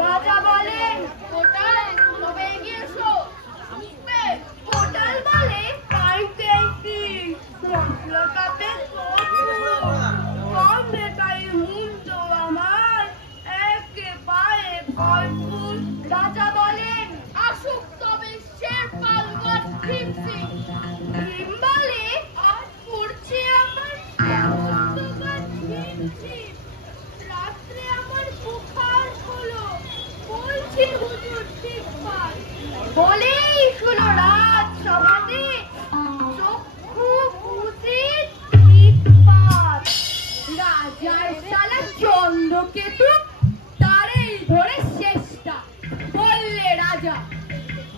রাজা বলেন কোটায় তবে গিয়েছো কোটাল বলে পাইতে মশলাটাতে কম বেকাই মুন্ড আমার একেবারে ভরপুর রাজা বলেন আসুক তবে শেরপাল ফিরছি বলে আজ পড়ছে আমার রাত্রে আমার বুখার হলো বলছি হুজুর ঠিকঠাক বলেই শুনো রাত সমাজে চক্ষু বুঝে ঠিকঠাক রাজার শালা চন্দ্রকেতু তারেই ধরে চেষ্টা বললে রাজা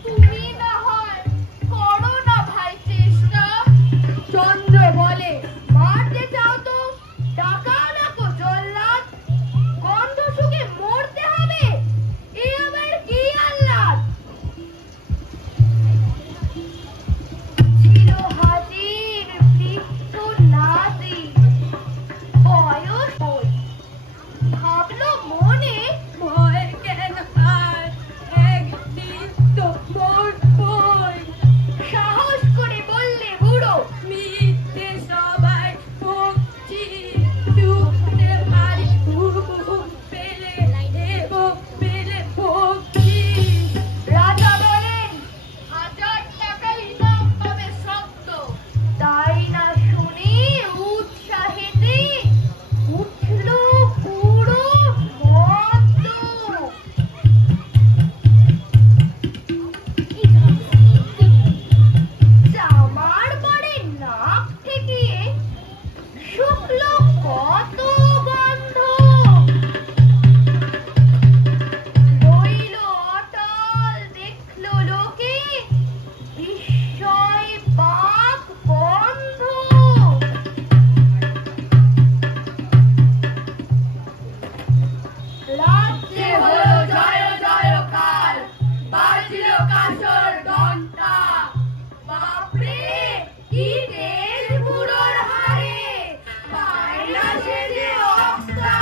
তুমি না হয় করো না ভাই চেষ্টা চন্দ্র বলে মারতে চাও তো টাকা নাকো জল্লাদ গন্ধ শুকে মরতে হবে এ আবার কি আহ্লাদ ছিল হাজির মৃত্যু নাজি বয়স ওই ভাবলো মনে ভয় কেন আর একদিন তো মরবই সাহস করে বললে বুড়ো মিথ্যে সবাই ভক্তি ডুবতে পারি পেলে পেলে ভক্তি রাজা বলেন 1000 টাকা ইনাম পাবে শব্দ তাই না শুনি উৎসাহেতে উঠল পুরো মদ্য জামার পরে নাক ঠেকিয়ে শুকলো কত গন্ধ রইল অটল দেখলো লোকে বিস্ময় বাক বন্ধ রাত্রে হলো জয় জয়কার বাজল কাসর ঘণ্টা বাপরে কি তেল বুড়োর হারে পায় না সে যে অক্কা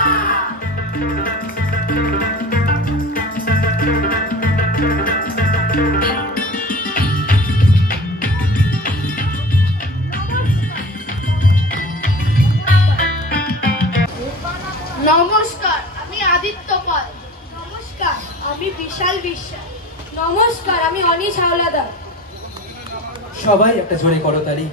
নমস্কার আমি আদিত্য পাল নমস্কার আমি বিশাল বিশ্বাস নমস্কার আমি অনিশ হাওলাদার সবাই একটা জোরে করতালি।